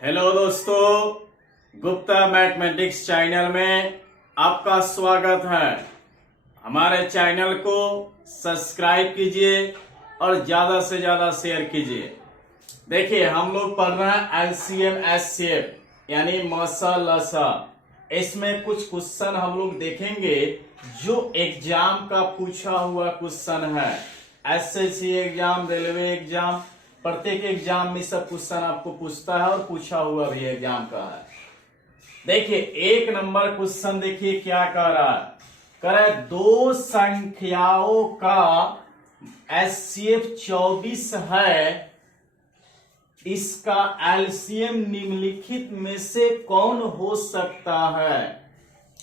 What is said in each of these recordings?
Hello दोस्तों, Gupta mathematics channel में आपका स्वागत है। हमारे चैनल को सब्सक्राइब कीजिए और ज्यादा से ज्यादा शेयर कीजिए। देखिए, हम लोग पढ़ रहे हैं एलसीएम एचसीएफ यानी मसा लसा। इसमें कुछ क्वेश्चन हम लोग देखेंगे जो एग्जाम का पूछा हुआ क्वेश्चन है। एसएससी एग्जाम, रेलवे एग्जाम, प्रत्येक एग्जाम में सब क्वेश्चन आपको पूछता है और पूछा हुआ भी एग्जाम का है। देखिए, एक नंबर क्वेश्चन देखिए क्या कह रहा है। कह रहा है दो संख्याओं का एचसीएफ 24 है, इसका एलसीएम निम्नलिखित में से कौन हो सकता है।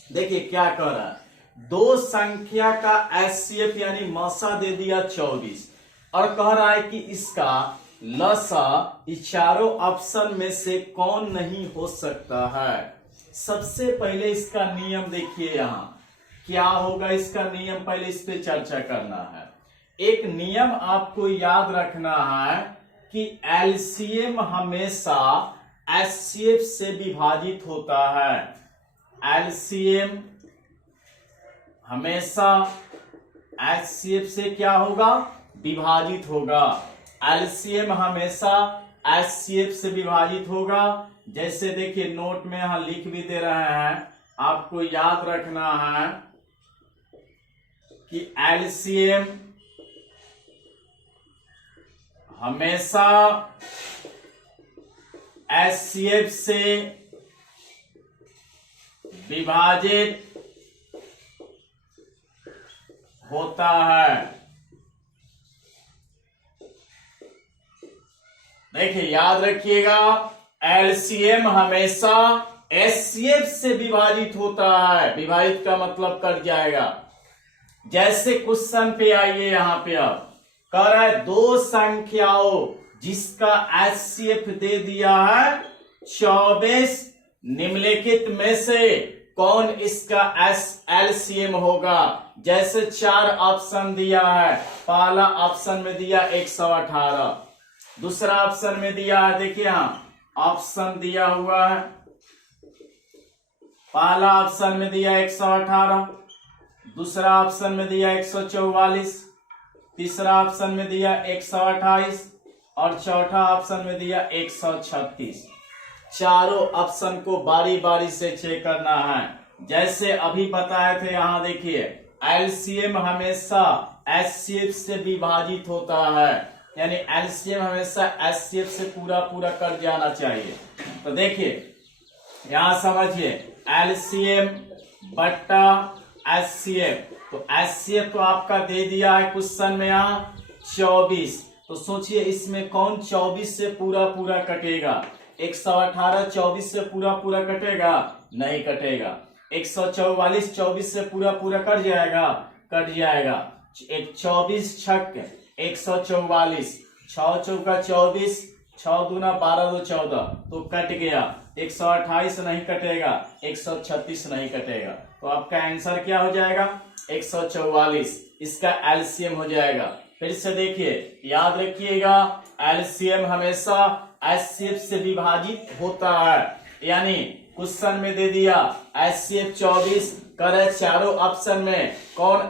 देखिए क्या कह रहा है, दो संख्या का एचसीएफ यानी मसा दे दिया 24 और कह रहा है कि इसका लसा इस चारों ऑप्शन में से कौन नहीं हो सकता है। सबसे पहले इसका नियम देखिए, यहां क्या होगा इसका नियम, पहले इस पे चर्चा करना है। एक नियम आपको याद रखना है कि एलसीएम हमेशा एचसीएफ से विभाजित होता है। एलसीएम हमेशा एचसीएफ से क्या होगा, विभाजित होगा। एलसीएम हमेशा एचसीएफ से विभाजित होगा। जैसे देखिए नोट में यहां लिख भी दे रहे हैं, आपको याद रखना है कि एलसीएम हमेशा एचसीएफ से विभाजित होता है। देखिए याद रखिएगा, एलसीएम हमेशा एचसीएफ से विभाजित होता है। विभाजित का मतलब कट जाएगा। जैसे क्वेश्चन पे आइए, यहां पे अब कह रहा है दो संख्याओं जिसका एचसीएफ दे दिया है 24, निम्नलिखित में से कौन इसका एलसीएम होगा। जैसे चार ऑप्शन दिया है, पहला ऑप्शन में दिया 118, दूसरा ऑप्शन में दिया है, देखिए यहां ऑप्शन दिया हुआ है, पहला ऑप्शन में दिया 118, दूसरा ऑप्शन में दिया 144, तीसरा ऑप्शन में दिया 128 और चौथा ऑप्शन में दिया 136। चारों ऑप्शन को बारी बारी से चेक करना है। जैसे अभी बताए थे, यहां देखिए एलसीएम हमेशा एचसीएफ से विभाजित होता है, यानी एलसीएम हमेशा एचसीएफ से पूरा पूरा कट जाना चाहिए। तो देखिए यहां समझिए, एलसीएम बट्टा एचसीएफ, तो एचसीएफ तो आपका दे दिया है क्वेश्चन में यहां 24। तो सोचिए इसमें कौन 24 से पूरा पूरा कटेगा। 118 24 से पूरा पूरा कटेगा, नहीं कटेगा। 144 24 से पूरा पूरा कट जाएगा, कट जाएगा। 24 छक 144, 6 चौका 24, 6 दूना 12 दो 14, तो कट गया। 128 नहीं कटेगा, 136 नहीं कटेगा, तो आपका आंसर क्या हो जाएगा 144। इसका एलसीएम हो जाएगा। फिर से देखिए, याद रखिएगा, एलसीएम हमेशा एचसीएफ से विभाजित होता है। यानी क्वेश्चन में दे दिया एचसीएफ 24, करे चारों ऑप्शन में कौन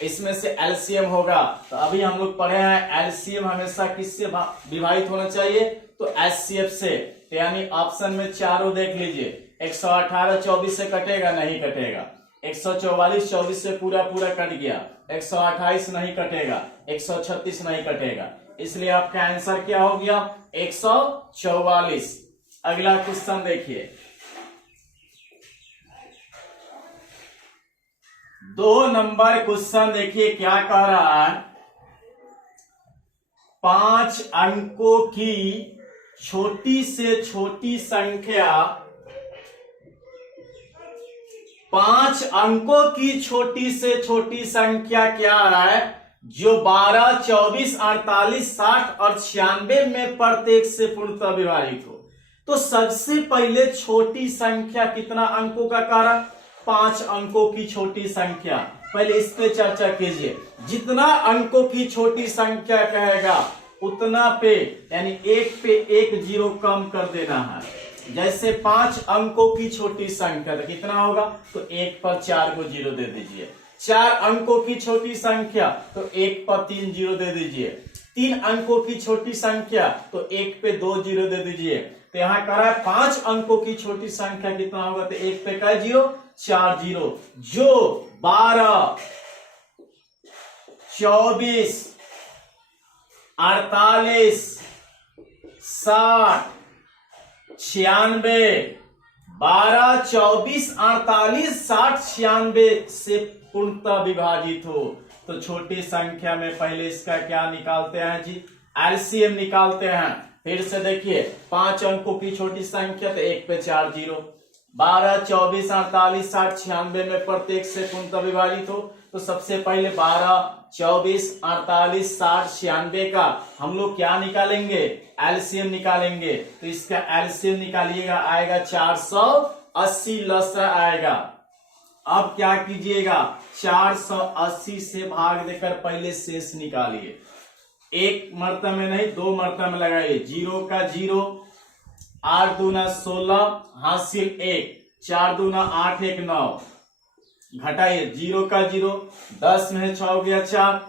इसमें से एलसीएम होगा। तो अभी हम लोग पढ़े हैं एलसीएम हमेशा किससे विभाजित होना चाहिए, तो एचसीएफ से। तो यानी ऑप्शन में चारों देख लीजिए, 118 24 से कटेगा, नहीं कटेगा। 144 24 से पूरा पूरा कट गया, 128 नहीं कटेगा, 136 नहीं कटेगा, इसलिए आपका आंसर क्या हो गया 144। अगला क्वेश्चन देखिए, 2 नंबर क्वेश्चन देखिए क्या कह रहा है। 5 अंकों की छोटी से छोटी संख्या, 5 अंकों की छोटी से छोटी संख्या क्या है जो 12, 24, 48, 60 और 96 में प्रत्येक से पूर्णतः विभाजित हो। तो सबसे पहले छोटी संख्या कितना अंकों का कारण, 5 अंकों की छोटी संख्या। पहले इस पे चर्चा कीजिए। जितना अंकों की छोटी संख्या कहेगा उतना पे यानी एक पे एक जीरो कम कर देना है। जैसे 5 अंकों की छोटी संख्या तो कितना होगा, तो एक पर 4 को जीरो दे दीजिए। 4 अंकों की छोटी संख्या तो एक पर 3 जीरो दे दीजिए। 3 अंकों की छोटी संख्या तो एक पे 2 जीरो दे दीजिए। तो यहाँ करा 5 अंकों की छोटी संख्या कितना होगा, तो एक पे क्या जीरो, 4 जीरो, जो 12, 24, 48, 60, 96, 12, 24, 48, 60, 96 से पूर्णतः विभाजित हो तो छोटी संख्या में पहले इसका क्या निकालते हैं जी, एलसीएम निकालते हैं। फिर से देखिए 5 अंकों की छोटी संख्या तो एक पे 4 जीरो, 12, 24, 48, 60, 96 में प्रत्येक से पूर्णतः विभाजित हो तो सबसे पहले 12, 24, 48, 60, 96 का हम लोग क्या निकालेंगे, एलसीएम निकालेंगे। तो इसका एलसीएम निकालिएगा, आएगा 480 लसा आएगा। अब क्या कीजिएगा, 480 से भाग देकर पहले शेष निकालिए। एक मर्तबा में नहीं, 2 मर्तबा में लगाइए। 0 का 0, 8 दूना 16, हासिल 1, 4 दूना 8, 1 9, घटाइए 0 का 0, 10 में 6 हो गया 4,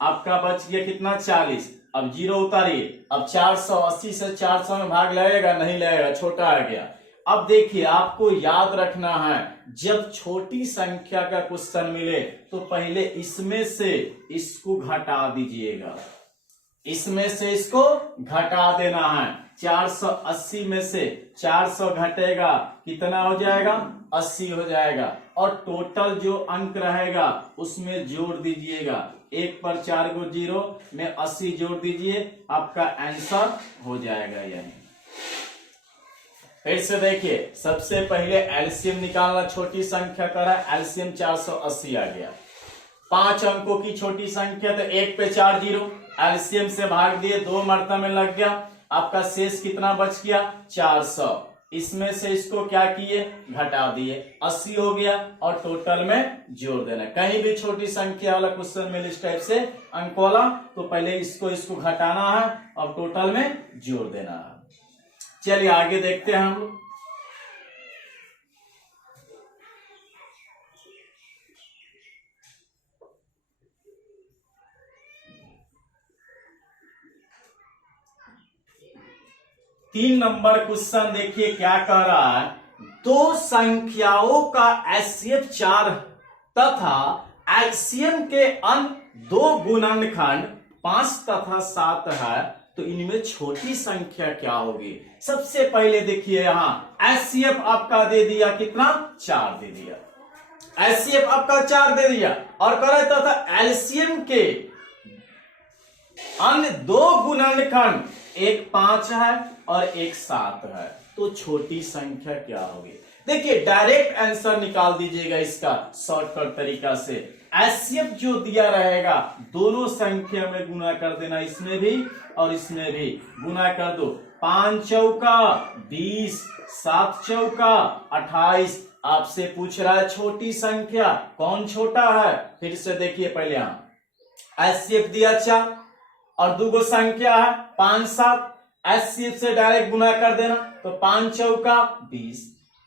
आपका बच गया कितना 40। अब 0 उतारिए। अब 480 से 400 में भाग लगेगा, नहीं लगेगा, छोटा आ गया। अब देखिए आपको याद रखना है, जब छोटी संख्या का क्वेश्चन मिले तो पहले इसमें से इसको घटा दीजिएगा, इसमें से इसको घटा देना है। 480 में से 400 घटेगा कितना हो जाएगा, 80 हो जाएगा। और टोटल जो अंक रहेगा उसमें जोड़ दीजिएगा, 1 पर 4 को 0 में 80 जोड़ दीजिए, आपका आंसर हो जाएगा यही। फिर से देखिए, सबसे पहले एलसीएम निकालना, छोटी संख्या का है एलसीएम 480 आ गया। 5 अंकों की छोटी संख्या तो 1 पे 4 जीरो, एलसीएम से भाग दिए, 2 मर्तबा में लग गया, आपका शेष कितना बच गया 400। इसमें से इसको क्या किए, घटा दिए, 80 हो गया और टोटल में जोड़ देना। कहीं भी छोटी संख्या वाला क्वेश्चन में इस टाइप से अंक वाला तो पहले इसको घटाना है और टोटल में जोड़ देना है। चलिए आगे देखते हैं हम लोग। तीन नंबर क्वेश्चन देखिए क्या कह रहा है, दो संख्याओं का एचसीएफ 4 तथा एलसीएम के अन्य 2 गुणनखंड 5 तथा 7 है, तो इनमें छोटी संख्या क्या होगी। सबसे पहले देखिए यहां एचसीएफ आपका दे दिया कितना, 4 दे दिया, एचसीएफ आपका 4 दे दिया और कह रहा था एलसीएम के अन्य 2 गुणनखंड, एक 5 है और एक 7 है, तो छोटी संख्या क्या होगी। देखिए डायरेक्ट आंसर निकाल दीजिएगा इसका शॉर्टकट तरीका से। एचसीएफ जो दिया रहेगा दोनों संख्या में गुना कर देना, इसमें भी और इसमें भी गुना कर दो। 5 चौका 20, 7 चौका 28। आपसे पूछ रहा है छोटी संख्या कौन छोटा है। फिर से देखिए पहले यहां एचसीएफ दिया 4 और 2 संख्या है 5 7, एचसीएफ से डायरेक्ट गुना कर देना, तो 5 चौका 20,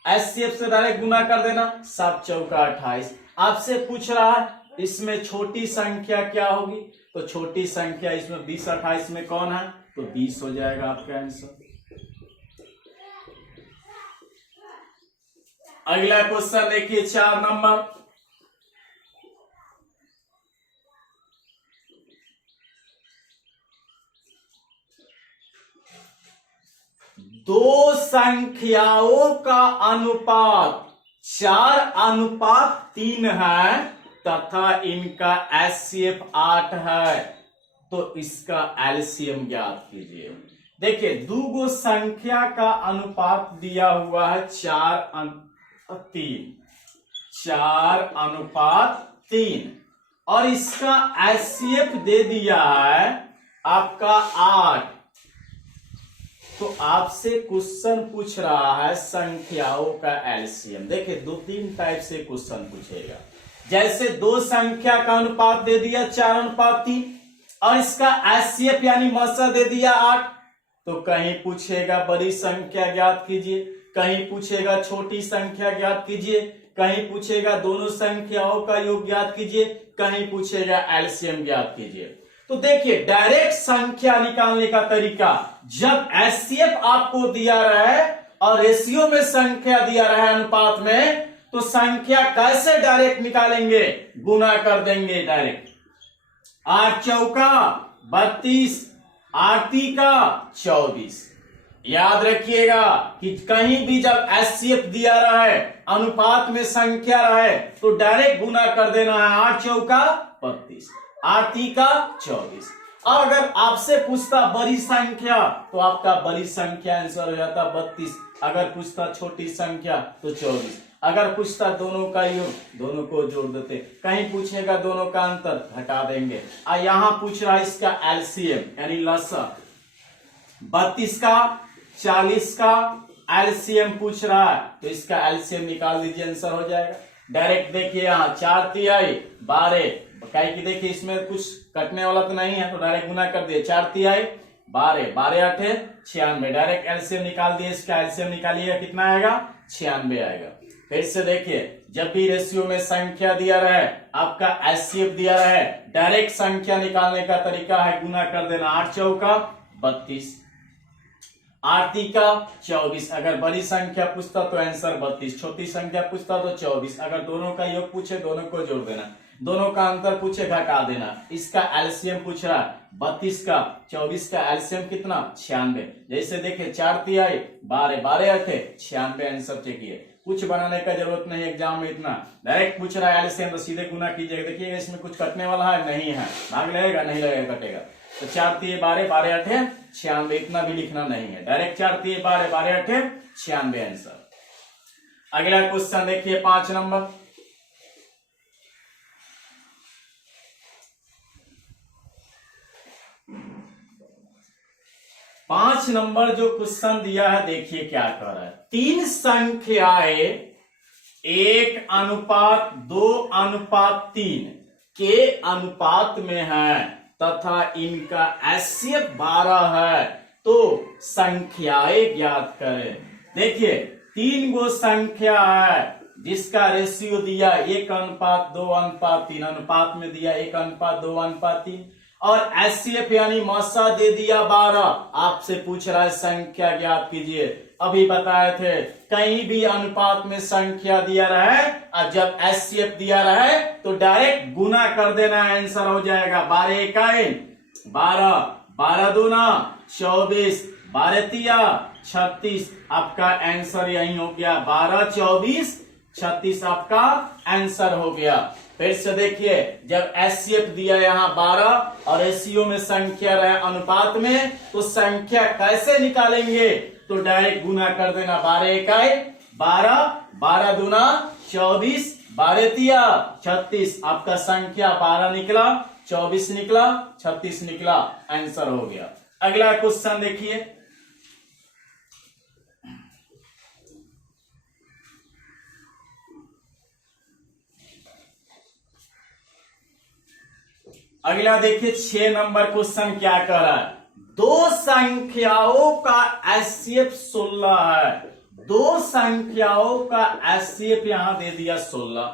एचसीएफ से डायरेक्ट गुना कर देना, 7 चौका 28। आपसे पूछ रहा है इसमें छोटी संख्या क्या होगी, तो छोटी संख्या इसमें 20 28 में कौन है, तो 20 हो जाएगा आपका आंसर। अगला क्वेश्चन देखिए 4 नंबर, दो संख्याओं का अनुपात 4:3 है तथा इनका एचसीएफ 8 है, तो इसका एलसीएम ज्ञात कीजिए। देखिए 2 संख्या का अनुपात दिया हुआ है 4:3, 4:3 और इसका एचसीएफ दे दिया है आपका 8। तो आपसे क्वेश्चन पूछ रहा है संख्याओं का एलसीएम। देखिए 2-3 टाइप से क्वेश्चन पूछेगा। जैसे 2 संख्या का अनुपात दे दिया 4:3, और इसका एचसीएफ यानी मसा दे दिया 8। तो कहीं पूछेगा बड़ी संख्या ज्ञात कीजिए, कहीं पूछेगा छोटी संख्या ज्ञात कीजिए, कहीं पूछेगा दोनों संख्याओं का योग ज्ञात कीजिए, कहीं पूछेगा एलसीएम ज्ञात कीजिए। तो देखिए डायरेक्ट संख्या निकालने का तरीका, जब एचसीएफ आपको दिया रहे और रेशियो में संख्या दिया रहे अनुपात में, तो संख्या कैसे डायरेक्ट निकालेंगे, गुना कर देंगे डायरेक्ट। 8 चौका 32, 8 तीका 24। याद रखिएगा कि कहीं भी जब एचसीएफ दिया रहे अनुपात में संख्या रहे तो डायरेक्ट गुना कर देना है। 8 चौका 32, 8 तीका 24। और अगर आपसे पूछता बड़ी संख्या तो आपका बड़ी संख्या आंसर हो जाता 32। अगर पूछता छोटी संख्या तो 24। अगर पूछता दोनों का योग, दोनों को जोड़ देते। कहीं पूछेगा दोनों का अंतर, घटा देंगे। और यहां पूछ रहा है इसका एलसीएम यानी लसा, 32 का 40 का एलसीएम पूछ रहा है, तो इसका एलसीएम निकाल दीजिए, आंसर हो जाएगा डायरेक्ट। देखिए यहाँ 4 तिहाई 12, कहीं की देखिए इसमें कुछ कटने वाला तो नहीं है, तो डायरेक्ट गुना कर दिए। 4 तिहाई 12, 12 8 96, डायरेक्ट एलसीएम निकाल दिए। इसका एलसीएम निकालिएगा, कितना आएगा 96 आएगा। फिर से देखिए, जब भी रेशियो में संख्या दिया रहे, आपका एचसीएफ दिया रहे, डायरेक्ट संख्या निकालने का तरीका है गुना कर देना। 8 चौका 32, 8 तीका 24। अगर बड़ी संख्या पूछता तो आंसर 32, छोटी संख्या पूछता तो 24। अगर दोनों का योग पूछे, दोनों को जोड़ देना, दोनों का अंतर पूछे, घटा देना। इसका एलसीएम पूछ रहा है 32 का 24 का एलसीएम कितना 96। जैसे देखिए 4 तिहाई 12, 12 8 96, आंसर चेकिए। कुछ बनाने का जरूरत नहीं एग्जाम में, इतना डायरेक्ट पूछ रहा है एलसीएम, तो सीधे गुना कीजिएगा। देखिए इसमें कुछ कटने वाला है नहीं है, भाग लगेगा नहीं लगेगा, कटेगा। तो 4 तिहाई 12, 12 8 96, इतना भी लिखना नहीं है, डायरेक्ट 4 तिहाई 12, 12 8 96 आंसर। अगला क्वेश्चन देखिए 5 नंबर। पांच नंबर जो क्वेश्चन दिया है, देखिए क्या कर रहा है। 3 संख्याएं 1:2:3 के अनुपात में है तथा इनका एचसीएफ 12 है, तो संख्याएं ज्ञात करें। देखिए 3 गो संख्या है जिसका रेशियो दिया 1:2:3, अनुपात में दिया 1:2:3, और एचसीएफ यानी मसा दे दिया 12। आपसे पूछ रहा है संख्या ज्ञात कीजिए। अभी बताए थे कहीं भी अनुपात में संख्या दिया रहे और जब एचसीएफ दिया रहे तो डायरेक्ट गुना कर देना, आंसर हो जाएगा 12 इकाई 12, 12 दूना 24, 12 तिया 36। आपका आंसर यही हो गया 12, 24, 36 आपका आंसर हो गया। फिर से देखिए, जब एचसीएफ दिया यहाँ 12 और रेशियो में संख्या रहे अनुपात में, तो संख्या कैसे निकालेंगे, तो डायरेक्ट गुना कर देना। 12 इकाई 12, 12 दूना 24, 12 तिया 36। आपका संख्या 12 निकला, 24 निकला, 36 निकला, आंसर हो गया। अगला क्वेश्चन देखिए, अगला देखिए 6 नंबर क्वेश्चन क्या कर रहा है। 2 संख्याओं का एचसीएफ 16 है, 2 संख्याओं का एचसीएफ यहां दे दिया 16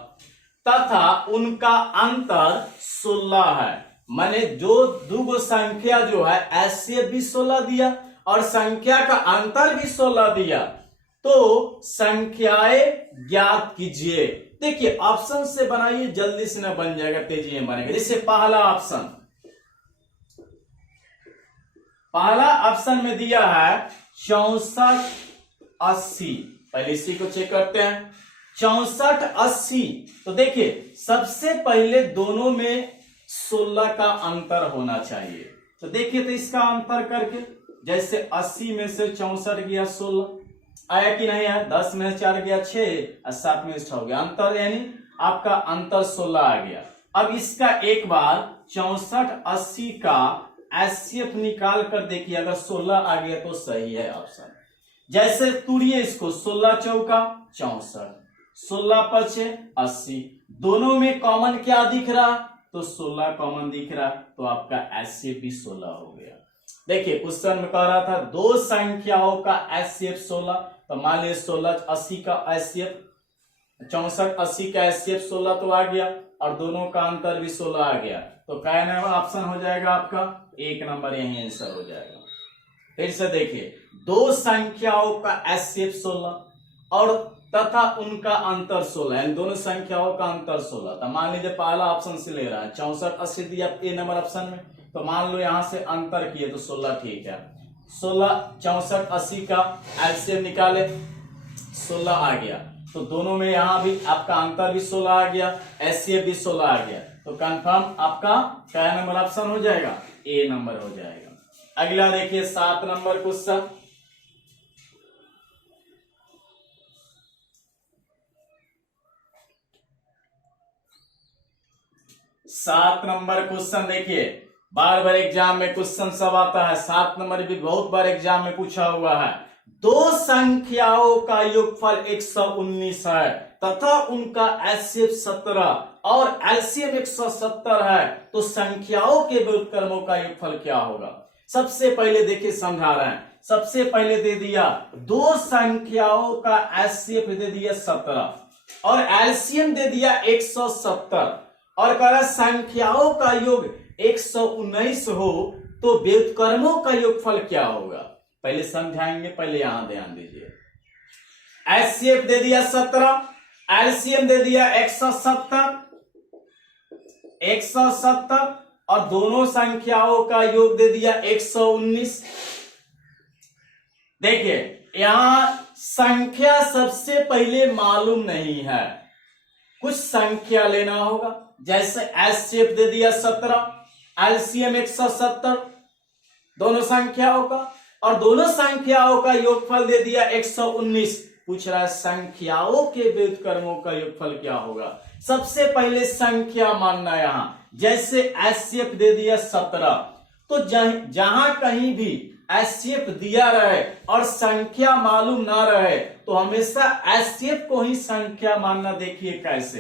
तथा उनका अंतर 16 है। माने जो 2 संख्या जो है एचसीएफ भी 16 दिया और संख्या का अंतर भी 16 दिया, तो संख्याएं ज्ञात कीजिए। देखिए ऑप्शन से बनाइए, जल्दी से ना बन जाएगा, तेजी में बनेगा। जैसे पहला ऑप्शन में दिया है 64 80। पहले इसी को चेक करते हैं, 64 80। तो देखिए सबसे पहले दोनों में 16 का अंतर होना चाहिए। तो देखिए तो इसका अंतर करके, जैसे 80 में से 64 गया 16, आया कि नहीं आया। 10 में से 4 गया 6 और 7 में से 6 हो गया, अंतर यानी आपका अंतर 16 आ गया। अब इसका एक बार 64 80 का एचसीएफ निकाल कर देखिए, अगर 16 आ गया तो सही है ऑप्शन। जैसे तुड़िए इसको, 16 चौका 64, 16 पचे 80, दोनों में कॉमन क्या दिख रहा, तो 16 कॉमन दिख रहा, तो आपका HCF भी 16 हो गया। देखिए क्वेश्चन में कह रहा था दो संख्याओं का HCF 16, तो मान लीजिए 16 80 का HCF 64 80 का HCF 16 तो आ गया, और दोनों का अंतर भी 16 आ गया, तो क्या नंबर ऑप्शन हो जाएगा आपका? 1 नंबर यही आंसर हो जाएगा। फिर से देखिए दो संख्याओं का HCF 16 और तथा उनका अंतर 16, यानी दोनों संख्याओं का अंतर 16। तो मान लीजिए पहला ऑप्शन से ले रहा है 64 80 दिया ए नंबर ऑप्शन में, तो मान लो यहां से अंतर किए तो 16 ठीक है। 16 64 80 का एलसीएम निकाले 16 आ गया, तो दोनों में यहां भी आपका अंतर भी 16 आ गया, एचसीएफ भी 16 आ गया, तो कंफर्म आपका क्या नंबर ऑप्शन हो जाएगा? ए नंबर हो जाएगा। अगला देखिए 7 नंबर क्वेश्चन। 7 नंबर क्वेश्चन देखिए, बार बार एग्जाम में क्वेश्चन सब आता है, 7 नंबर भी बहुत बार एग्जाम में पूछा हुआ है। दो संख्याओं का योगफल 119 है तथा उनका एचसीएफ 17 और एलसीएम 170 है, तो संख्याओं के व्युत्क्रमों का योगफल क्या होगा? सबसे पहले देखिए समझा रहे हैं। सबसे पहले दे दिया दो संख्याओं का एचसीएफ दे दिया 17 और एलसीएम दे दिया 170, और कह रहा संख्याओं का योग 119 हो तो व्युत्क्रमों का योगफल क्या होगा? पहले समझाएंगे, पहले यहां ध्यान दीजिए। एचसीएफ दे दिया 17, एलसीएम दे दिया 170 और दोनों संख्याओं का योग दे दिया 119। देखिए यहां संख्या सबसे पहले मालूम नहीं है, कुछ संख्या लेना होगा। जैसे एचसीएफ दे दिया 17, एलसीएम 170 दोनों संख्याओं का, और दोनों संख्याओं का योगफल दे दिया 119। पूछ रहा है संख्याओं के व्युत्क्रमों का योगफल क्या होगा? सबसे पहले संख्या मानना यहां, जैसे एचसीएफ दे दिया 17, तो जहां कहीं भी एचसीएफ दिया रहे और संख्या मालूम ना रहे तो हमेशा एचसीएफ को ही संख्या मानना। देखिए कैसे,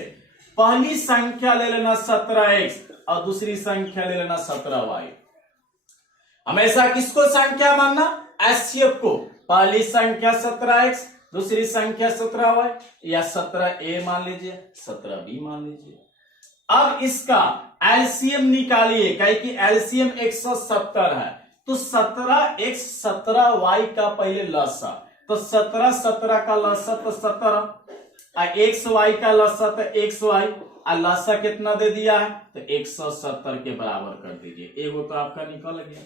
पहली संख्या ले लेना 17x और दूसरी संख्या ले लेना 17y। हमेशा किसको संख्या मानना? एचसीएफ को। पहली संख्या 17x, दूसरी संख्या 17y, या 17a मान लीजिए, 17b मान लीजिए। अब इसका एलसीएम निकालिए, कहे कि एलसीएम 170 है, तो 17x 17y का पहले लसा, तो 17 17 का लसा तो 17, xy का लसा तो xy, और लसा कितना दे दिया है तो 170 के बराबर कर दीजिए, एगो तो आपका निकल गया।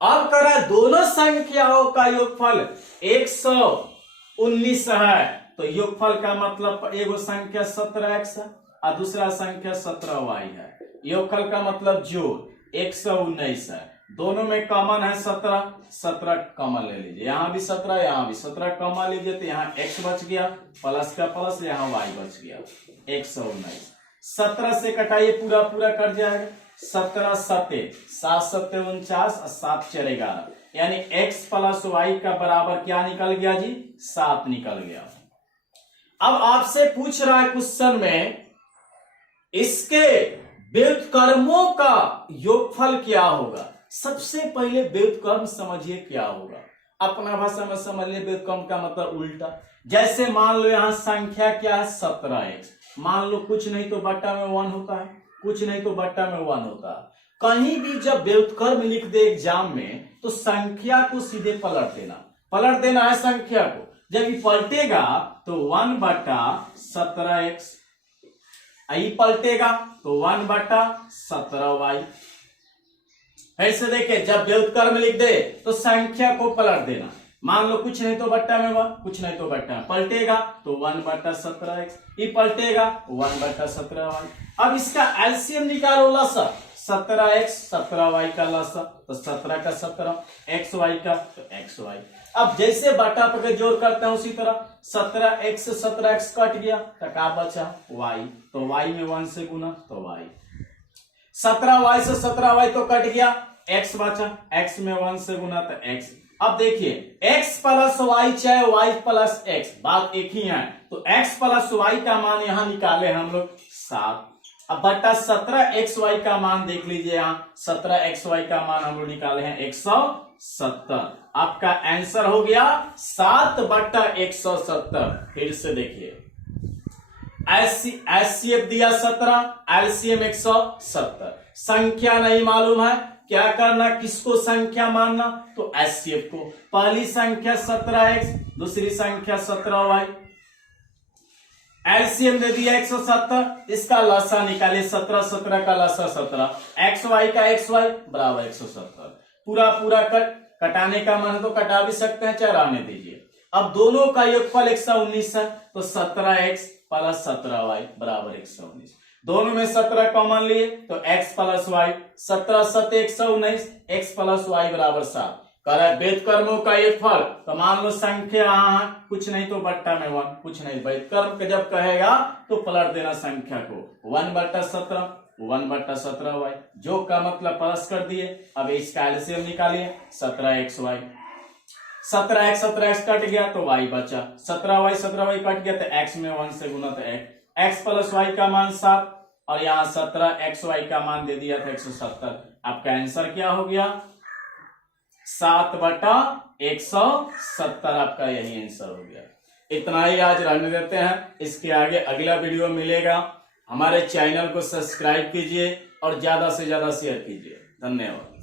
अब करा दोनों संख्याओं का योगफल 119 है, तो योगफल का मतलब एगो संख्या 17x है और दूसरा संख्या 17y है, योगफल का मतलब जोड़ 119 है। दोनों में कॉमन है 17, 17 कॉमन ले लीजिए, यहां भी 17 यहां भी 17 कॉमन लीजिए, तो यहाँ x बच गया, प्लस का प्लस, यहाँ y बच गया 119। 17 से कटाइए, पूरा पूरा कट जाएगा, 17 सते 7 सते 49 और 7 4 11, यानी x प्लस y का बराबर क्या निकल गया जी? 7 निकल गया। अब आपसे पूछ रहा है क्वेश्चन में इसके व्युत्क्रमों का योगफल क्या होगा? सबसे पहले व्युत्क्रम समझिए क्या होगा, अपना भाषा में समझ लिए। व्युत्क्रम का मतलब उल्टा। जैसे मान लो यहां संख्या क्या है 17x, मान लो कुछ नहीं तो बट्टा में 1 होता है, कुछ नहीं तो बट्टा में 1 होता है। कहीं भी जब व्युत्क्रम लिख दे एग्जाम में तो संख्या को सीधे पलट देना है संख्या को। जब ये पलटेगा तो 1 बटा 17x, पलटेगा तो 1 बटा 17y। ऐसे देखे जब व्युत्क्रम लिख दे तो संख्या को पलट देना, मान लो कुछ नहीं तो बट्टा में 1, कुछ नहीं तो बट्टा में, पलटेगा तो 1 बटा 17x, ये पलटेगा 1 बटा 17y। अब इसका एलसीएम निकालो, लसा 17x 17y का लसा, तो 17 का 17, xy का तो xy। अब जैसे बटा पकड़ जोड़ करते हैं उसी तरह 17x से 17x कट गया तो क्या बचा? y, तो y में 1 से गुना तो y। 17y से 17y तो कट गया, x बचा, x में 1 से गुना तो x। अब देखिए x प्लस y चाहे y प्लस x, बात एक ही है, तो x प्लस y का मान यहां निकाले हम लोग 7, अब बटा 17 एक्स वाई का मान देख लीजिए, यहाँ 17 एक्स वाई का मान हम लोग निकाले हैं 170। आपका आंसर हो गया 7/170। फिर से देखिए, एचसीएफ दिया 17, एलसीएम 170। संख्या नहीं मालूम है, क्या करना, किसको संख्या मानना, तो एचसीएफ को। पहली संख्या 17x, दूसरी संख्या 17y। एलसीएम दे दिया 170, इसका लसा निकालिए, 17 17 का लसा 17, एक्स वाई का एक्स वाई बराबर 170। पूरा पूरा कटाने का मन तो कटा भी सकते हैं, चाहे रहने दीजिए। अब दोनों का योगफल 119 है, तो 17x प्लस 17y बराबर 119। दोनों में 17 कॉमन लिए तो x plus y, 17 7 119, x plus y बराबर 7। कह रहा है वेदकर्मों का योगफल, तो मान लो संख्या कुछ नहीं तो बट्टा में 1, कुछ नहीं, वेदकर्म जब कहेगा तो पलट देना संख्या को, 1/17 1/17y, जो का मतलब प्लस कर दिए। अब इसका एलसीएम निकालिए, 17xy, 17x कट गया तो y बचा, 17y कट गया तो x में 1 से गुना, तो x प्लस वाई का मान 7, और यहाँ 17xy का मान दे दिया था 170। आपका आंसर क्या हो गया, 7/170। आपका यही आंसर हो गया। इतना ही आज रहने देते हैं, इसके आगे अगला वीडियो मिलेगा। हमारे चैनल को सब्सक्राइब कीजिए और ज्यादा से ज्यादा शेयर कीजिए। धन्यवाद।